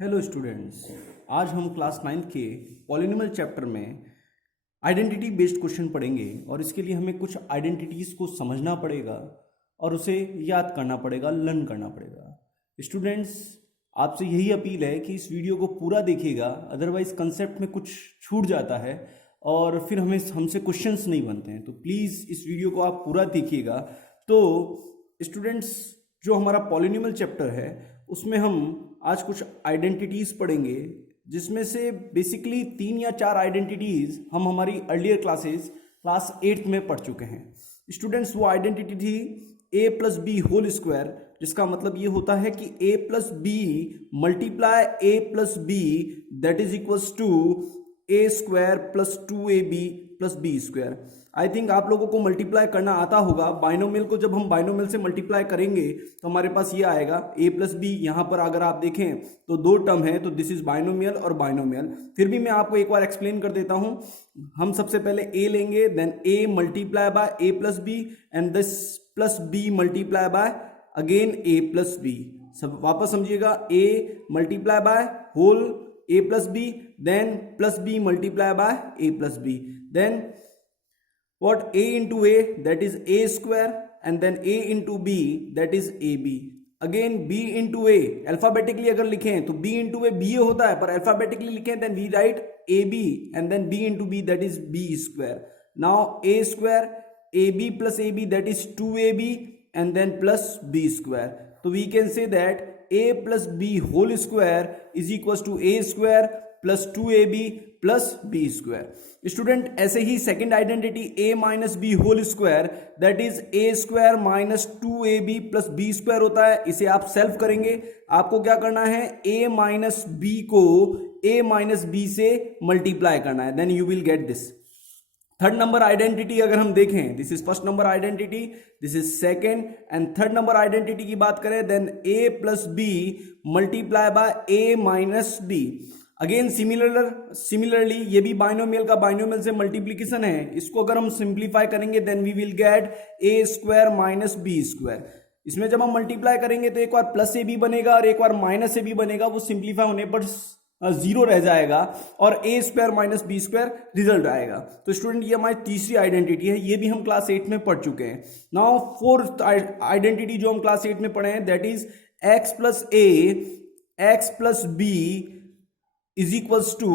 Hello students. आज हम class 9 के पॉलिनोमियल चैप्टर में आइडेंटिटी बेस्ड क्वेश्चन पढ़ेंगे और इसके लिए हमें कुछ आइडेंटिटीज़ को समझना पड़ेगा और उसे याद करना पड़ेगा, लर्न करना पड़ेगा। स्टूडेंट्स, आपसे यही अपील है कि इस वीडियो को पूरा देखिएगा, अदरवाइज कंसेप्ट में कुछ छूट जाता है और फिर हमसे क्वेश्चंस नहीं बनते हैं। तो प्लीज़ इस वीडियो को आप पूरा देखिएगा। तो स्टूडेंट्स, जो हमारा पॉलिनोमियल चैप्टर है उसमें हम आज कुछ आइडेंटिटीज़ पढ़ेंगे, जिसमें से बेसिकली 3 या 4 आइडेंटिटीज़ हम हमारी अर्लियर क्लास 8 में पढ़ चुके हैं। स्टूडेंट्स, वो आइडेंटिटी थी a plus b whole square, जिसका मतलब ये होता है कि a plus b multiply a plus b that is equals to a square plus 2ab plus B square. I think आप लोगों को मल्टीप्लाई करना आता होगा। बाइनोमियल को जब हम बाइनोमियल से मल्टीप्लाई करेंगे तो हमारे पास ये आएगा a प्लस बी। यहाँ पर अगर आप देखें तो 2 टर्म है, तो दिस इज बाइनोमियल और बाइनोमियल। फिर भी मैं आपको एक बार एक्सप्लेन कर देता हूँ। हम सबसे पहले a लेंगे, then a multiply by a plus b and this plus b multiply by again a plus b. सब वापस समझिएगा, a multiply by whole a plus b, then plus b multiply by a plus b, then what a into a that is a square and then a into b that is ab, again b into a alphabetically अगर लिखें तो b into a b होता है, पर alphabetically लिखें then we write ab and then b into b that is b square. Now a square ab plus ab that is 2ab and then plus b square. So we can say that a plus b whole square is equals to a square plus 2ab plus B square. Student, ऐसे ही second identity a minus B whole square that is a square minus 2ab plus B square होता है। इसे आप self करेंगे। आपको क्या करना है, a माइनस बी को a माइनस बी से मल्टीप्लाई करना है, then you will get this. Third number identity अगर हम देखें, this is first number identity, this is second and third number identity की बात करें, then a plus b multiply by a minus b. Again similarly ये भी binomial का binomial से मल्टीप्लीकेशन है। इसको अगर हम सिंप्लीफाई करेंगे then we will get a square minus b square. इसमें जब हम मल्टीप्लाई करेंगे तो एक बार प्लस ए बी बनेगा और एक बार माइनस ए बी बनेगा। वो सिंप्लीफाई होने पर 0 रह जाएगा और a square minus b square result आएगा। तो स्टूडेंट, ये हमारी तीसरी आइडेंटिटी है, ये भी हम क्लास 8 में पढ़ चुके हैं। नाउ फोर्थ आइडेंटिटी जो हम क्लास 8 में पढ़े हैं that is x plus a x plus B is equals to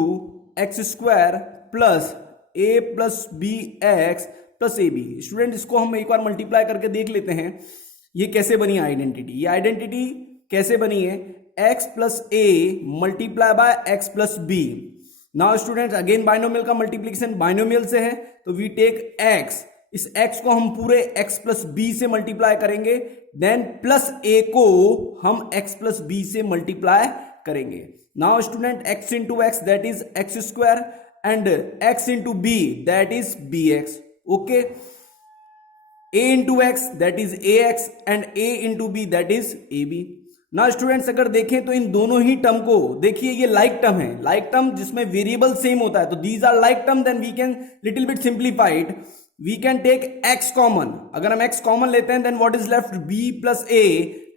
x square plus A plus B x plus A b. Student, इसको हम एक बार मल्टीप्लाई करके देख लेते हैं ये कैसे बनी आइडेंटिटी। ये आइडेंटिटी कैसे बनी है, x plus a multiply by x plus b. Now student, again binomial का मल्टीप्लीकेशन बाइनोमियल से है, तो वी टेक एक्स, इस x को हम पूरे x प्लस बी से मल्टीप्लाई करेंगे, देन प्लस a को हम x प्लस बी से मल्टीप्लाई करेंगे। Now student, x into x that is x square and x into b that is b x. Okay, a into x that is A x and a into b that is a b. Now students, अगर देखें तो इन दोनों ही term को देखिए, ये like term है, like term जिसमें variable same होता है, तो these are like term, then we can little bit simplified. We can take x common. अगर हम x कॉमन लेते हैं then what is left, b plus a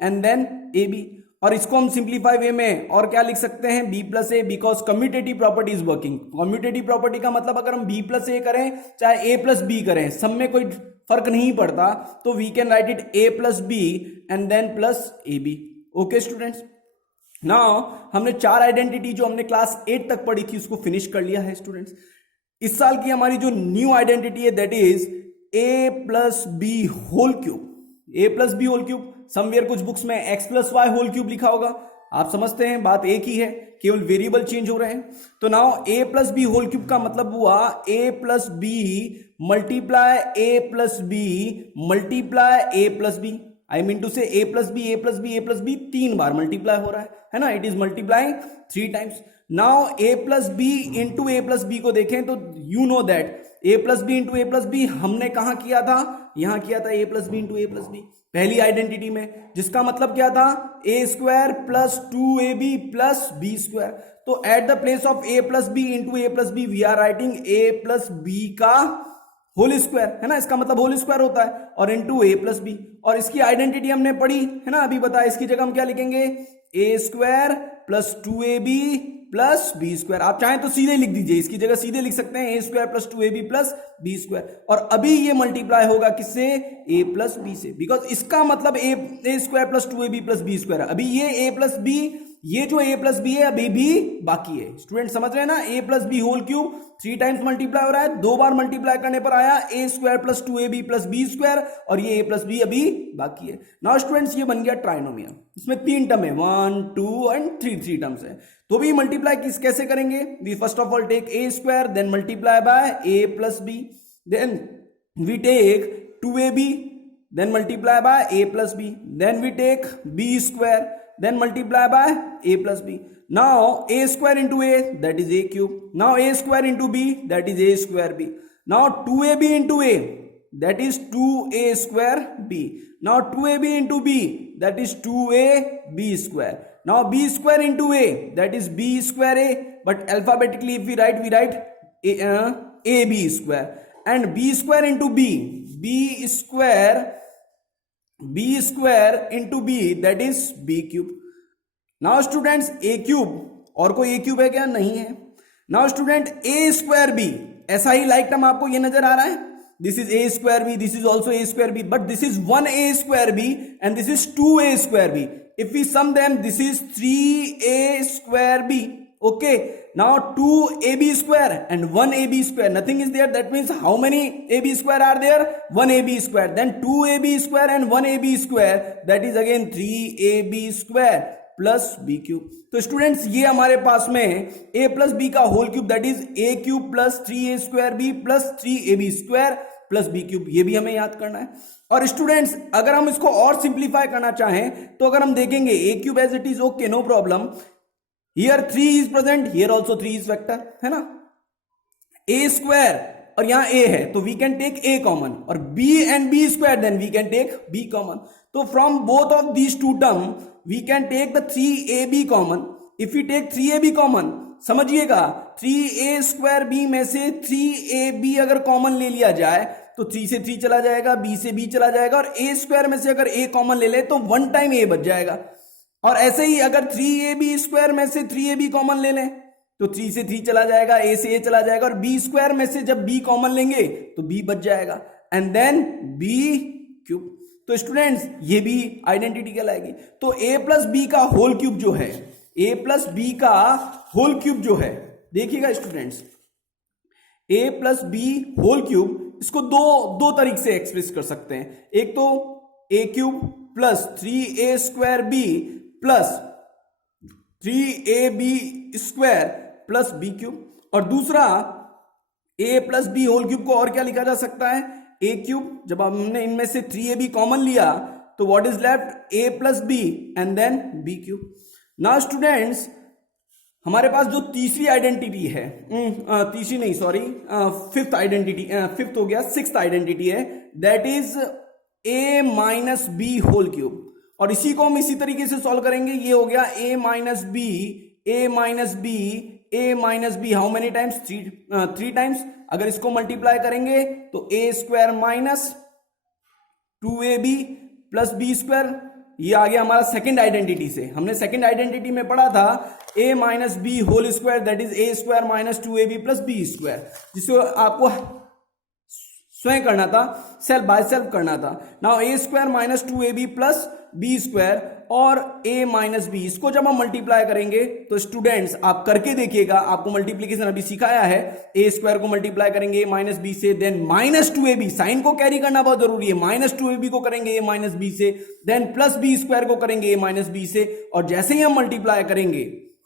and then ab। और इसको हम सिंप्लीफाई वे में और क्या लिख सकते हैं, b plus a, because commutative property is working. Commutative property का मतलब अगर हम b प्लस a करें चाहे a प्लस b करें, सब में कोई फर्क नहीं पड़ता, तो we can write it a plus b and then plus ab। Okay students, now हमने 4 आइडेंटिटी जो हमने क्लास 8 तक पढ़ी थी उसको फिनिश कर लिया है। स्टूडेंट्स, इस साल की हमारी जो न्यू आइडेंटिटी है that is a plus b whole cube. a plus b whole cube, somewhere कुछ बुक्स में x plus y whole cube लिखा होगा। आप समझते हैं बात एक ही है, केवल वेरिएबल चेंज हो रहे हैं। तो now a plus b whole cube का मतलब हुआ a plus b multiply a plus b multiply a plus b. I mean to say a plus b a plus b a plus b 3 बार multiply हो रहा है ना, it is multiplying 3 times. Now a plus B into A plus b को देखें तो you know that a plus B into A plus B हमने कहां किया था, यहां किया था a plus B into A plus B पहली आइडेंटिटी में, जिसका मतलब क्या था, a square plus 2ab plus B square. तो at the place of a plus B into A plus B we are writing a plus B का whole square, है ना, इसका मतलब होल स्क्वायर होता है, और इंटू ए प्लस बी। और इसकी आइडेंटिटी हमने पढ़ी है ना, अभी बताया, इसकी जगह हम क्या लिखेंगे, A square plus 2ab plus B square. आप चाहें तो सीधे लिख दीजिए, इसकी जगह सीधे लिख सकते हैं A square plus 2ab plus B square. और अभी ये मल्टीप्लाई होगा किससे? a प्लस बी से, बिकॉज इसका मतलब A square plus 2ab plus B square. अभी ये a प्लस बी, ये जो a प्लस बी है अभी भी बाकी है। स्टूडेंट समझ रहे हैं ना? a plus b whole cube 3 times multiply हो रहा है, 2 बार मल्टीप्लाई करने पर आया a square plus 2ab plus B square, और ये a प्लस बी अभी बाकी है। नाउ स्टूडेंट्स ये बन गया ट्राइनोमियल। इसमें 3 टर्म है, 1 2 एंड 3 टर्म्स है। तो भी मल्टीप्लाई कैसे करेंगे? We first of all take a square, then multiply by a plus b, then we take 2ab, then multiply by a plus b, then we take b square, then multiply by a plus b. Now a square into a, that is a cube. Now a square into b, that is a square b. Now 2ab into a, that is 2a square b. Now 2ab into b, that is 2ab square. Now b square into a, that is b square a, but alphabetically if we write ab square, and b square into b square into b, that is b cube. Now students a cube, और कोई a cube है क्या? नहीं है। Now student a square b, ऐसा ही like term आपको ये नजर आ रहा है, this is a square b, this is also a square b, but this is 1a square b and this is 2a square b. If we sum them, this is 3a square b. Okay, now 2ab square and 1ab square, nothing is there. That means how many ab square are there? 1ab square. Then 2ab square and 1ab square, that is again 3ab square plus b cube. तो students ये हमारे पास में a plus b का whole cube, that is a cube plus 3a square b plus 3ab square plus b cube, ये भी हमें याद करना है। और स्टूडेंट्स अगर हम इसको और सिंप्लीफाई करना चाहें तो अगर हम देखेंगे a cube as it is, okay no problem, here 3 is present, here also 3 is factor, है ना? a square और यहां a है तो we can take a common, और b and b square then we can take b common. तो from both of these two term we can take the 3ab common. If we take 3ab common, समझिएगा 3a square b में से 3ab अगर common ले लिया जाए तो 3 से 3 चला जाएगा, b से b चला जाएगा, और a स्क्वायर में से अगर a कॉमन ले ले तो 1 टाइम a बच जाएगा। और ऐसे ही अगर 3ab स्क्वायर में से 3ab कॉमन ले लें तो 3 से 3 चला जाएगा, a से a चला जाएगा, और b स्क्वायर में से जब b कॉमन लेंगे तो b बच जाएगा, एंड देन b क्यूब। तो स्टूडेंट्स ये भी आइडेंटिटी कहलाएगी। तो a प्लस बी का होल क्यूब जो है, a प्लस बी का होल क्यूब जो है, देखिएगा students, a plus b whole cube, इसको दो तरीके से एक्सप्रेस कर सकते हैं। एक तो a cube plus 3a square b plus 3ab square plus b cube, और दूसरा a plus b whole cube को और क्या लिखा जा सकता है? a क्यूब, जब हमने इनमें से 3ab कॉमन लिया तो what is left? a plus b and then b cube. Now students हमारे पास जो तीसरी आइडेंटिटी है, तीसरी नहीं सॉरी, फिफ्थ आइडेंटिटी, फिफ्थ हो गया, सिक्स्थ आइडेंटिटी है, that is a minus B whole cube. और इसी को हम इसी तरीके से सॉल्व करेंगे। ये हो गया a minus b, a minus b, a minus b, how many times? 3 times. अगर इसको मल्टीप्लाई करेंगे तो a square minus 2ab plus B square, ये आ गया हमारा सेकंड आइडेंटिटी से। हमने सेकंड आइडेंटिटी में पढ़ा था a minus B whole square, that is a square minus 2ab plus B square, जिसको आपको स्वयं करना था, सेल्फ बाय सेल्फ करना था। Now a square minus 2ab plus B square और a माइनस बी, इसको जब हम मल्टीप्लाई करेंगे तो स्टूडेंट्स आप करके देखिएगा, आपको मल्टीप्लीकेशन अभी सिखाया है, a स्क्वायर को मल्टीप्लाई करेंगे a माइनस बी से, देन माइनस 2ab, साइन को कैरी करना बहुत जरूरी है, माइनस 2ab को करेंगे a माइनस बी से, देन प्लस बी स्क्वायर को करेंगे a माइनस बी से, और जैसे ही हम मल्टीप्लाई करेंगे,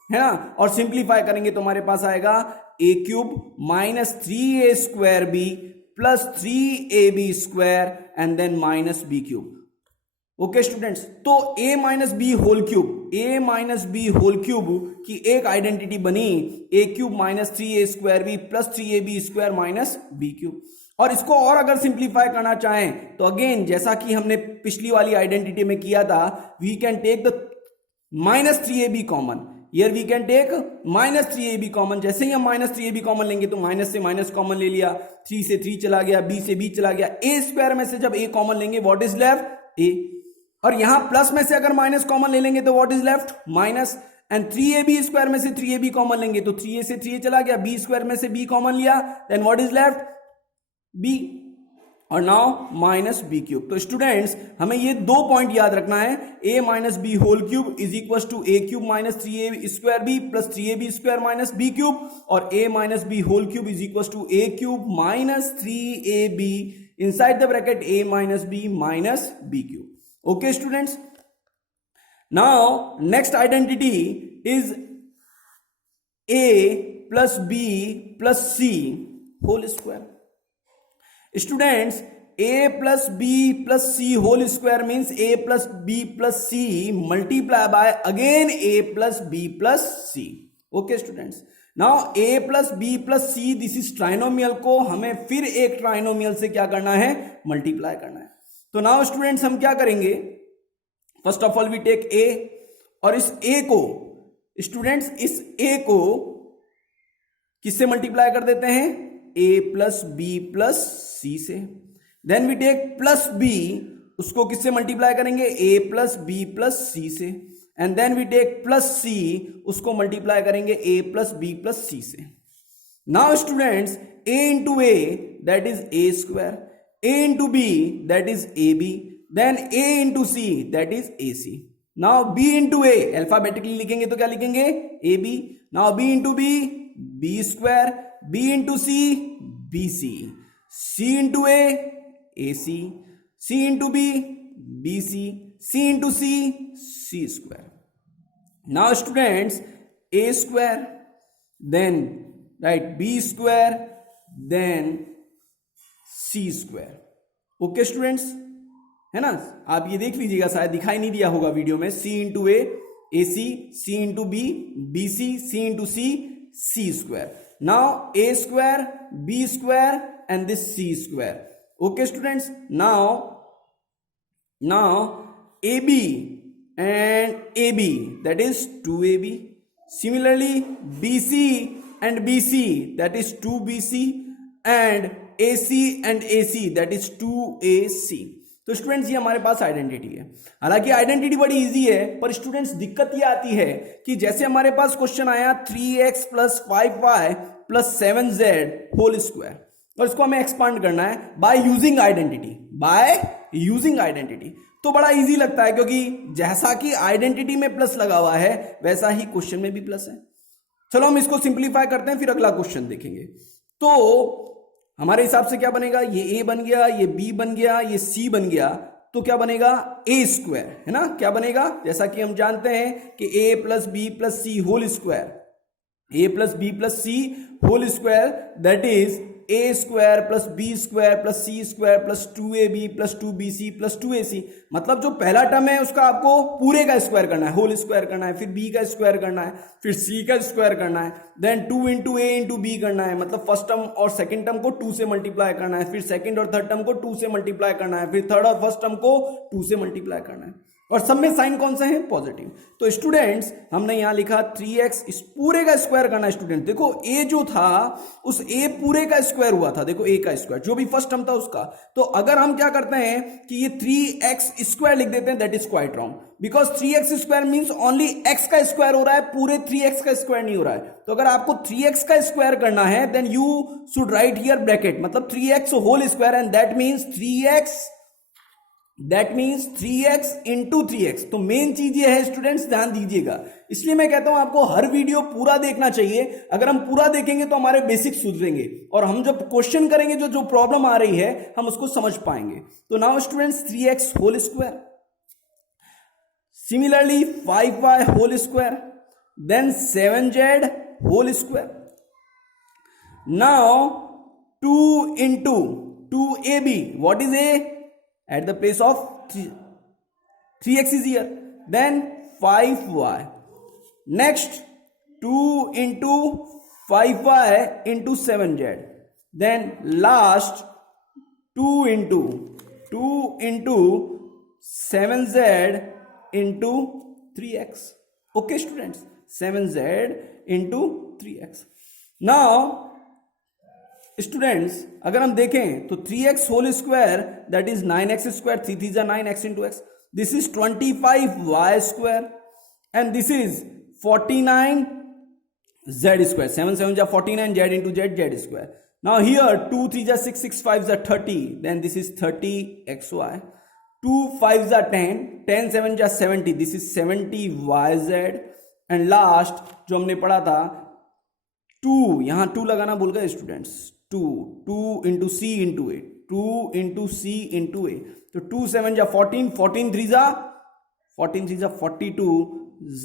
है ना, और सिंप्लीफाई करेंगे तो हमारे पास आएगा a cube minus 3a square b plus 3ab square and then minus B cube. Okay students, तो a minus B whole cube, a minus B whole cube की एक आइडेंटिटी बनी a cube minus 3a square b plus 3ab square minus B cube. और इसको और अगर simplify करना चाहें तो अगेन जैसा कि हमने पिछली वाली आइडेंटिटी में किया था, we can take the minus 3ab common, here we can take minus 3ab common. जैसे ही हम माइनस 3ab कॉमन लेंगे तो माइनस से माइनस कॉमन ले लिया, 3 से 3 चला गया, b से b चला गया, a स्क्वायर में से जब a कॉमन लेंगे व्हाट इज लेफ्ट? a। और यहां प्लस में से अगर माइनस कॉमन ले लेंगे तो what is left? Minus. And 3ab square में से 3ab कॉमन लेंगे तो 3a से 3a चला गया, b स्क्वायर में से b कॉमन लिया, then what is left b, और नाउ माइनस बी क्यूब। तो स्टूडेंट्स हमें ये दो पॉइंट याद रखना है, a minus B whole cube is equal to a cube minus 3a square b plus 3ab square minus b cube, और a minus B whole cube is equal to a cube minus 3ab inside the bracket a minus b cube. Okay students, now next identity is a plus b plus c whole square. Students a plus B plus C whole square means a plus B plus C multiply by again a plus B plus C. Okay students, now a plus B plus C this is trinomial को हमें फिर एक trinomial से क्या करना है, multiply करना है। तो नाउ स्टूडेंट्स हम क्या करेंगे, first of all we take a, और इस a को स्टूडेंट्स इस a को किससे मल्टीप्लाई कर देते हैं, a plus B plus C से। Then we take plus b, उसको किससे मल्टीप्लाई करेंगे, a plus B plus C से, and then we take plus c, उसको मल्टीप्लाई करेंगे a plus B plus C से। Now students a into a that is a square, a into b that is ab, then a into c that is ac। Now b into a alphabetically लिखेंगे तो क्या लिखेंगे, ab। Now b into b b square, b into c bc, c into a ac, c into b bc, c into c c square. Now students a square then right b square then c square. Okay students, है ना, आप ये देख लीजिएगा, शायद दिखाई नहीं दिया होगा वीडियो में, c into a ac, c into b bc, c into c c square. Now a square b square and this c square. Okay students, now ab and ab that is 2ab, similarly bc and bc that is 2bc, and ac and ac that is 2ac। तो students ये हमारे पास identity है। हालांकि identity बड़ी easy है, पर students दिक्कत ये आती है कि जैसे हमारे पास क्वेश्चन आया 3x plus 5y plus 7z whole square, और इसको हमें एक्सपांड करना है बाय यूजिंग आइडेंटिटी, तो बड़ा इजी लगता है, क्योंकि जैसा कि आइडेंटिटी में प्लस लगा हुआ है वैसा ही क्वेश्चन में भी प्लस है। चलो हम इसको सिंप्लीफाई करते हैं, फिर अगला क्वेश्चन देखेंगे। तो हमारे हिसाब से क्या बनेगा, ये a बन गया, ये b बन गया, ये c बन गया, तो क्या बनेगा, a स्क्वायर, है ना, क्या बनेगा, जैसा कि हम जानते हैं कि a plus B plus C whole square, a plus B plus C whole square that is a square plus b square plus c square plus 2ab plus 2bc plus 2ac। मतलब जो पहला टर्म है उसका आपको पूरे का square करना है, होल स्क्वायर करना है, फिर b का स्क्वायर करना है, फिर c का स्क्वायर करना है, then 2 into a into b करना है, मतलब फर्स्ट टर्म और सेकंड टर्म को 2 से मल्टीप्लाई करना है, फिर सेकंड और थर्ड टर्म को 2 से मल्टीप्लाई करना है, फिर थर्ड और फर्स्ट टर्म को 2 से मल्टीप्लाई करना है, और सब में साइन कौन सा है, पॉजिटिव। तो स्टूडेंट्स हमने यहां लिखा 3x, इस पूरे का स्क्वायर करना है। स्टूडेंट देखो a जो था उस a पूरे का स्क्वायर हुआ था, देखो a का स्क्वायर जो भी फर्स्ट टर्म था उसका। तो अगर हम क्या करते हैं कि ये 3x स्क्वायर लिख देते हैं, that is quite wrong, because 3x square means only x का स्क्वायर हो रहा है, पूरे 3x का स्क्वायर नहीं हो रहा है। तो अगर आपको 3x का स्क्वायर करना है then you should write here bracket, मतलब 3x whole square, and that means 3x into 3x। तो मेन चीज ये है स्टूडेंट्स, ध्यान दीजिएगा, इसलिए मैं कहता हूं आपको हर वीडियो पूरा देखना चाहिए। अगर हम पूरा देखेंगे तो हमारे बेसिक्स सुधरेंगे, और हम जब क्वेश्चन करेंगे जो प्रॉब्लम आ रही है हम उसको समझ पाएंगे। तो now students 3x whole square, similarly 5y whole square, then 7z whole square. Now 2 into 2ab, what is a? At the place of 3x is here, then 5y, next 2 into 5y into 7z, then last 2 into 7z into 3x। okay students, 7z into 3x। now students अगर हम देखें तो 3x whole square that is 9x square, 3 3 9x into x, this is 25y square, and this is 49 z square, 7 7 ja 49 z into z square. Now here 2 3 ja 6 6 5 ja 30, then this is 30 xy. 2 5 ja 10, 10 7 ja 70, this is 70 yz. And last जो हमने पढ़ा था 2, यहां 2 लगाना भूल गए students, 2 into सी into ए, 2 into सी into ए, तो 2 7 जा 14, 14 3 जा 42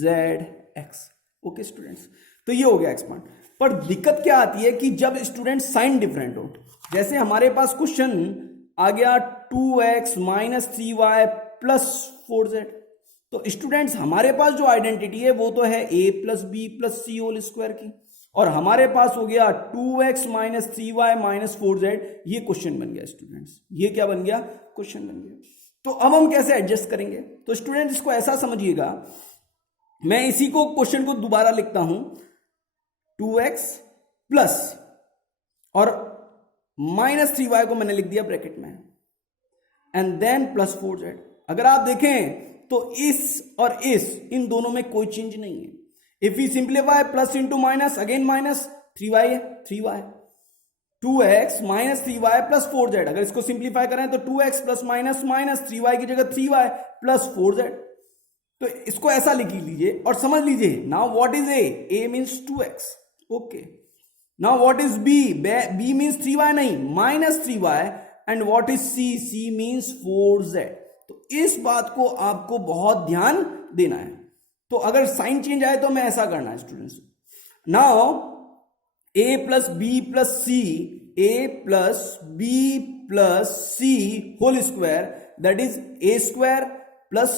जेड एक्स. ओके स्टूडेंट्स, तो ये हो गया एक्सपांड. पर दिक्कत क्या आती है कि जब स्टूडेंट साइन डिफरेंट हो, जैसे हमारे पास क्वेश्चन आ गया 2x minus 3y plus 4z, तो स्टूडेंट्स हमारे पास जो आइडेंटिटी है वो तो है a plus B plus C whole square की, और हमारे पास हो गया 2x minus 3y minus 4z. ये क्वेश्चन बन गया स्टूडेंट्स, ये क्या बन गया, क्वेश्चन बन गया. तो अब हम कैसे एडजस्ट करेंगे? तो स्टूडेंट्स इसको ऐसा समझिएगा, मैं इसी को क्वेश्चन को दोबारा लिखता हूं, 2x प्लस और माइनस 3y को मैंने लिख दिया ब्रैकेट में, एंड देन प्लस 4z. अगर आप देखें तो इस और इस, इन दोनों में कोई चेंज नहीं है. If we simplify plus into minus, again minus 3y है, 3y, 2x minus 3y plus 4z. अगर इसको सिंप्लीफाई करें तो 2x plus minus minus 3y की जगह 3y प्लस 4z. तो इसको ऐसा लिख लीजिए और समझ लीजिए. Now what is a means 2x. Okay, now what is b means 3y नहीं, minus 3y, and what is c means 4z. तो इस बात को आपको बहुत ध्यान देना है. तो अगर साइन चेंज आए तो मैं ऐसा करना है students. Now a plus B plus C, a plus B plus C whole square, that is a square plus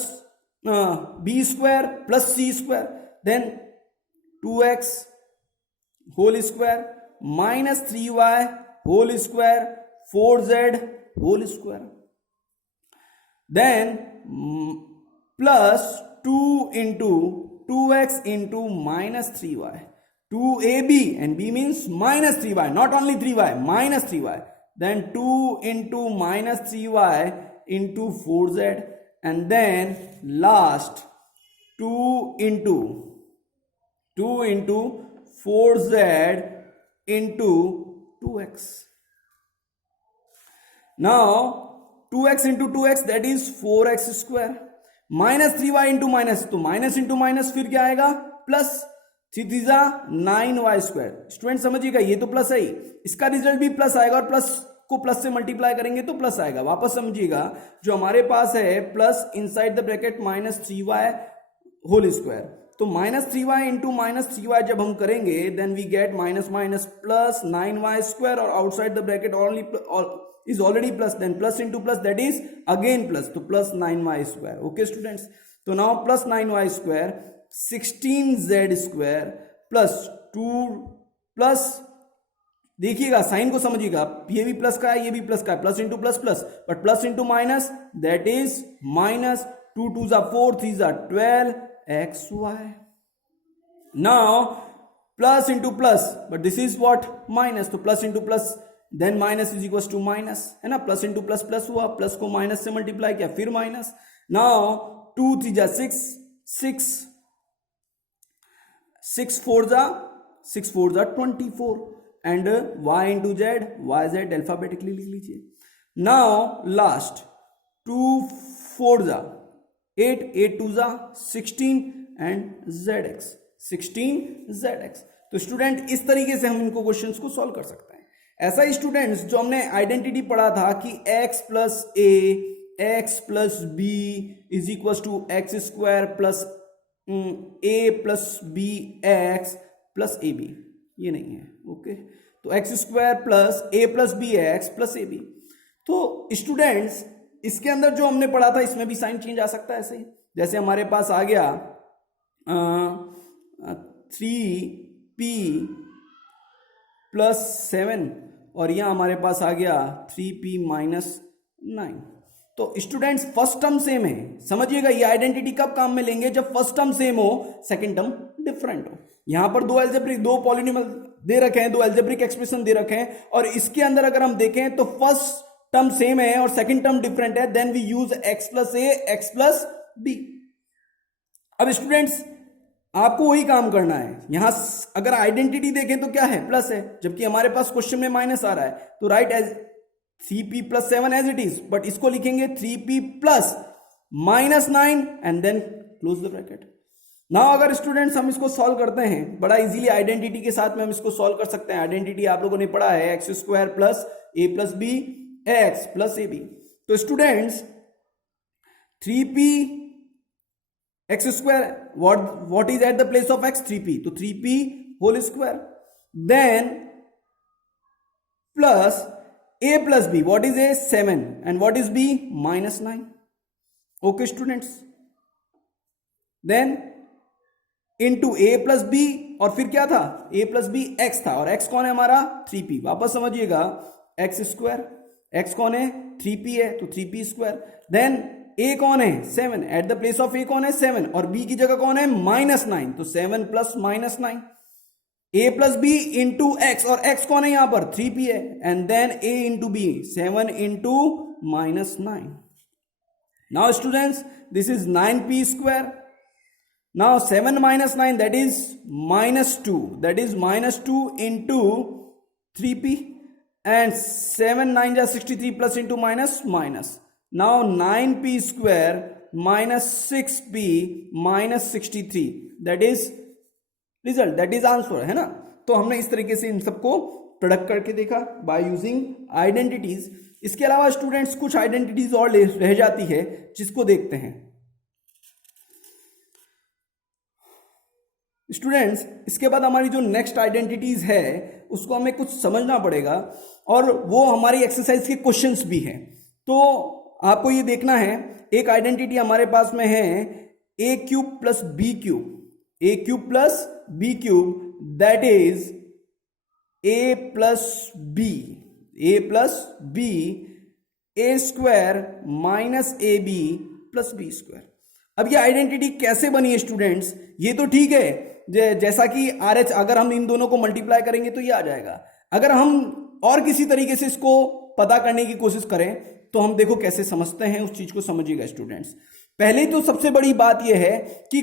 B square plus C square, then 2x whole square minus 3y whole square 4z whole square, then plus 2 into 2x into minus 3y, 2ab, and b means minus 3y, not only 3y, minus 3y, then 2 into minus 3y into 4z, and then last 2 into 4z into 2x. Now 2x into 2x that is 4x square, minus 3y into minus, तो minus into minus फिर क्या आएगा, plus 3 3 9y square. Student समझिएगा, ये तो plus है ही, इसका result भी प्लस आएगा, और प्लस को प्लस से मल्टीप्लाई करेंगे तो प्लस आएगा. वापस समझिएगा, जो हमारे पास है plus inside the bracket minus 3y whole square, तो minus 3y into minus 3y जब हम करेंगे then we get minus minus plus 9y square, और outside the bracket only is already plus, then plus into plus, that is again plus, तो plus 9y square. Okay students, तो now plus 9y square 16z square plus 2 plus, देखिएगा sign को समझिएगा, ये भी plus का है, ये भी प्लस का है, plus into plus plus, but plus into minus that is minus, 2 2 4 3 12 xy. Now plus into plus, but this is what, minus, तो plus into plus then minus is equal to minus, है ना, plus into plus plus हुआ, plus को minus से multiply किया, फिर minus. Now 2 3 6 6 6 4 24, and y into Z, Y Z alphabetically लिख लीजिए. Now last 2 4 8 8 2 16 and zx 16 zx. तो स्टूडेंट इस तरीके से हम इनको क्वेश्चंस को सॉल्व कर सकते हैं. ऐसा ही स्टूडेंट्स जो हमने आइडेंटिटी पढ़ा था कि x plus A X plus B is equal to x square plus A plus B x plus A B, ये नहीं है. ओके, तो एक्स स्क्वायर प्लस ए प्लस बी एक्स प्लस ए बी. तो स्टूडेंट्स इसके अंदर जो हमने पढ़ा था इसमें भी साइन चेंज आ सकता है ऐसे ही. जैसे हमारे पास आ गया 3p प्लस 7, और यहां हमारे पास आ गया 3p माइनस 9. तो स्टूडेंट्स फर्स्ट टर्म सेम है, समझिएगा ये आइडेंटिटी कब काम में लेंगे, जब फर्स्ट टर्म सेम हो सेकंड टर्म डिफरेंट हो. यहां पर दो पॉलिनोमियल दे रखे हैं, 2 एल्जेब्रिक एक्सप्रेशन दे रखे हैं, और इसके अंदर अगर हम देखें तो फर्स्ट टर्म सेम है और सेकंड टर्म डिफरेंट है, then we use x plus A X plus B. अब स्टूडेंट्स आपको वही काम करना है। यहां अगर आइडेंटिटी देखें तो क्या है, प्लस है, जबकि हमारे पास क्वेश्चन में माइनस आ रहा है, तो write as 3p + 7 as it is, but इसको लिखेंगे 3p + -9 and then close the bracket. Now अगर स्टूडेंट्स हम इसको सॉल्व करते हैं बड़ा इजीली, आइडेंटिटी के साथ में हम इसको सॉल्व कर सकते हैं। आइडेंटिटी आप लोगों ने पढ़ा है x² + a + b x + ab। तो students 3p x², what is at the place of x? 3p, तो 3p whole², then plus a + b, what is a? 7, and what is b? -9. Okay students, then into a + b, और फिर क्या था, a + b x था, और x कौन है हमारा? 3p। वापस समझिएगा, x², x कौन है? 3p है, तो 3p², देन a कौन है? 7, eight the place of a कौन है? 7, और b की जगह कौन है? -9, तो 7 + -9, a + b into x, और x कौन है यहां पर? 3p है, and then a into b, 7 into -9। Now students this is 9p²। Now 7 - 9, that is -2, that is -2 into 3p, and 7 9 ja 63 plus into minus. Now 9p² -6p -63, that is result, that is answer, है ना। तो हमने इस तरीके से इन सबको product करके देखा बाय यूजिंग आइडेंटिटीज। इसके अलावा स्टूडेंट्स कुछ आइडेंटिटीज और रह जाती है जिसको देखते हैं। स्टूडेंट्स इसके बाद हमारी जो नेक्स्ट आइडेंटिटीज है उसको हमें कुछ समझना पड़ेगा, और वो हमारी एक्सरसाइज के क्वेश्चंस भी हैं। तो आपको ये देखना है, एक आइडेंटिटी हमारे पास में है a³ + b³, a³ + b³, that is a + b, a + b, a² - ab + b²। अब ये आइडेंटिटी कैसे बनी है स्टूडेंट्स? ये तो ठीक है, जैसा कि RH, अगर हम इन दोनों को मल्टीप्लाई करेंगे तो ये आ जाएगा। अगर हम और किसी तरीके से इसको पता करने की कोशिश करें तो हम देखो कैसे समझते हैं, उस चीज को समझिएगा स्टूडेंट्स। पहले तो सबसे बड़ी बात यह है कि